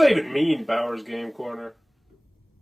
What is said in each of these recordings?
that even mean, Bowers Game Corner?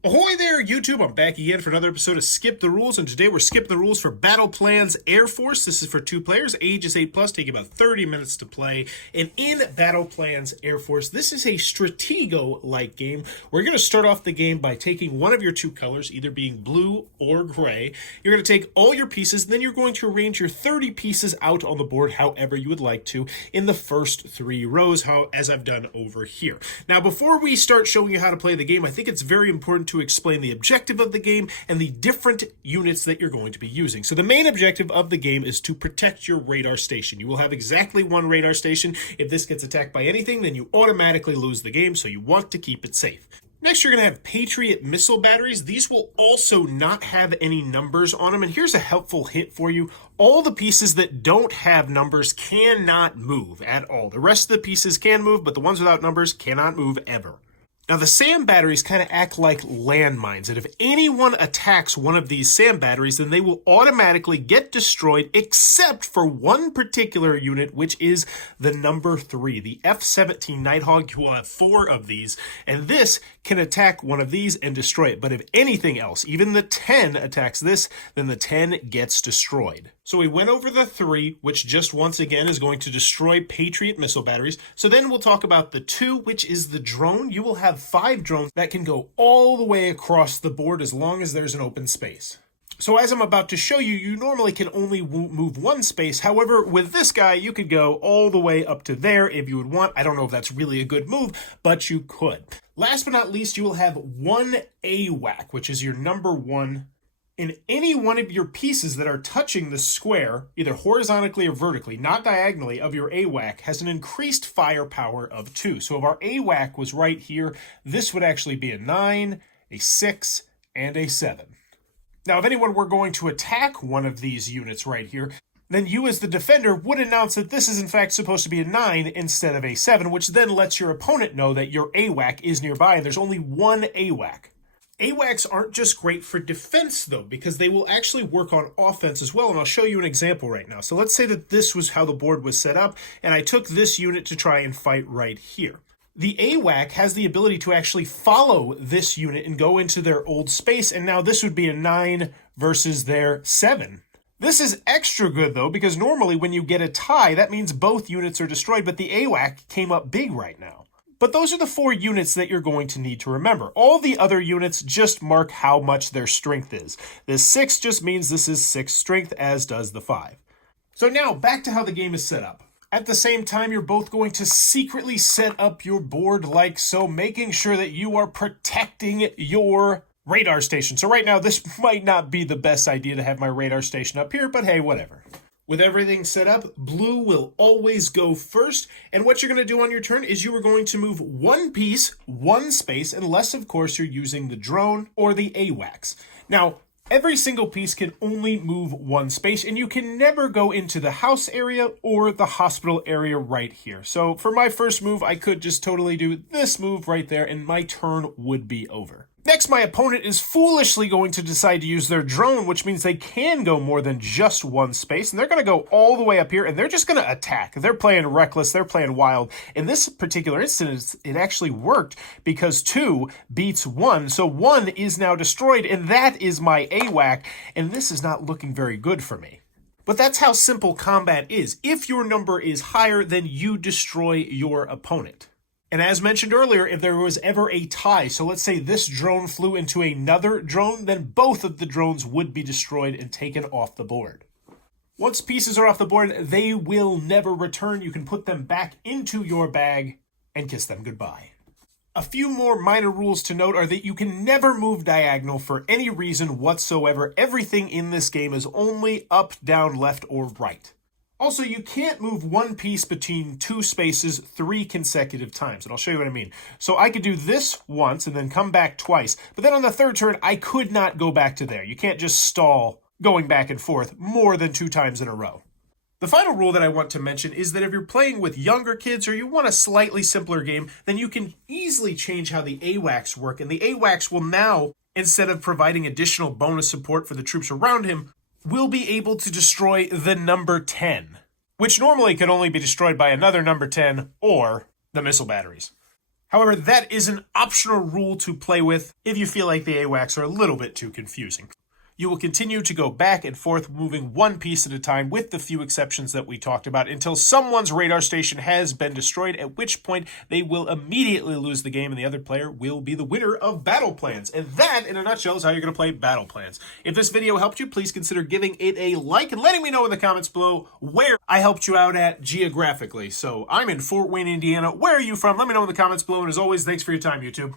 Ahoy there, YouTube! I'm back again for another episode of Skip the Rules, and today we're skipping the rules for Battle Plans Air Force. This is for 2 players, ages 8 plus, take about 30 minutes to play. And in Battle Plans Air Force, this is a Stratego-like game. We're going to start off the game by taking one of your 2 colors, either being blue or gray. You're going to take all your pieces, and then you're going to arrange your 30 pieces out on the board however you would like to in the first 3 rows, as I've done over here. Now, before we start showing you how to play the game, I think it's very important to explain the objective of the game and the different units that you're going to be using. So the main objective of the game is to protect your radar station. You will have exactly 1 radar station. If this gets attacked by anything, then you automatically lose the game, so you want to keep it safe. Next, you're going to have Patriot missile batteries. These will also not have any numbers on them. And here's a helpful hint for you. All the pieces that don't have numbers cannot move at all. The rest of the pieces can move, but the ones without numbers cannot move ever. Now, the SAM batteries kind of act like landmines, and if anyone attacks one of these SAM batteries, then they will automatically get destroyed, except for one particular unit, which is the number 3, the F-17 Nighthawk. You will have 4 of these, and this can attack one of these and destroy it. But if anything else, even the 10 attacks this, then the 10 gets destroyed. So we went over the 3, which just once again is going to destroy Patriot missile batteries. So then we'll talk about the 2, which is the drone. You will have 5 drones that can go all the way across the board as long as there's an open space. So as I'm about to show you, you normally can only move 1 space. However, with this guy, you could go all the way up to there if you would want. I don't know if that's really a good move, but you could. Last but not least, you will have 1 AWAC, which is your number 1. In any one of your pieces that are touching the square, either horizontally or vertically, not diagonally, of your AWAC has an increased firepower of 2. So if our AWAC was right here, this would actually be a 9, a 6, and a 7. Now, if anyone were going to attack one of these units right here, then you as the defender would announce that this is in fact supposed to be a 9 instead of a 7, which then lets your opponent know that your AWAC is nearby and there's only 1 AWAC. AWACs aren't just great for defense, though, because they will actually work on offense as well, and I'll show you an example right now. So let's say that this was how the board was set up, and I took this unit to try and fight right here. The AWAC has the ability to actually follow this unit and go into their old space, and now this would be a 9 versus their 7. This is extra good, though, because normally when you get a tie, that means both units are destroyed, but the AWAC came up big right now. But those are the 4 units that you're going to need to remember. All the other units just mark how much their strength is. This 6 just means this is 6 strength, as does the 5. So now, back to how the game is set up. At the same time, you're both going to secretly set up your board like so, making sure that you are protecting your radar station. So right now, this might not be the best idea to have my radar station up here, but hey, whatever. With everything set up, blue will always go first, and what you're going to do on your turn is you are going to move 1 piece, 1 space, unless, of course, you're using the drone or the AWACS. Now, every single piece can only move 1 space, and you can never go into the house area or the hospital area right here. So for my first move, I could just totally do this move right there, and my turn would be over. Next, my opponent is foolishly going to decide to use their drone, which means they can go more than just 1 space, and they're going to go all the way up here, and they're just going to attack. They're playing reckless, they're playing wild. In this particular instance, it actually worked because 2 beats 1, so 1 is now destroyed, and that is my AWAC, and this is not looking very good for me. But that's how simple combat is. If your number is higher, then you destroy your opponent. And as mentioned earlier, if there was ever a tie, so let's say this drone flew into another drone, then both of the drones would be destroyed and taken off the board. Once pieces are off the board, they will never return. You can put them back into your bag and kiss them goodbye. A few more minor rules to note are that you can never move diagonal for any reason whatsoever. Everything in this game is only up, down, left, or right. Also, you can't move 1 piece between 2 spaces 3 consecutive times, and I'll show you what I mean. So I could do this once and then come back twice, but then on the 3rd turn, I could not go back to there. You can't just stall going back and forth more than 2 times in a row. The final rule that I want to mention is that if you're playing with younger kids or you want a slightly simpler game, then you can easily change how the AWACS work, and the AWACS will now, instead of providing additional bonus support for the troops around him, will be able to destroy the number 10, which normally could only be destroyed by another number 10 or the missile batteries. However, that is an optional rule to play with if you feel like the AWACS are a little bit too confusing. You will continue to go back and forth, moving one piece at a time with the few exceptions that we talked about until someone's radar station has been destroyed, at which point they will immediately lose the game and the other player will be the winner of Battle Plans. And that, in a nutshell, is how you're going to play Battle Plans. If this video helped you, please consider giving it a like and letting me know in the comments below where I helped you out at geographically. So I'm in Fort Wayne, Indiana. Where are you from? Let me know in the comments below. And as always, thanks for your time, YouTube.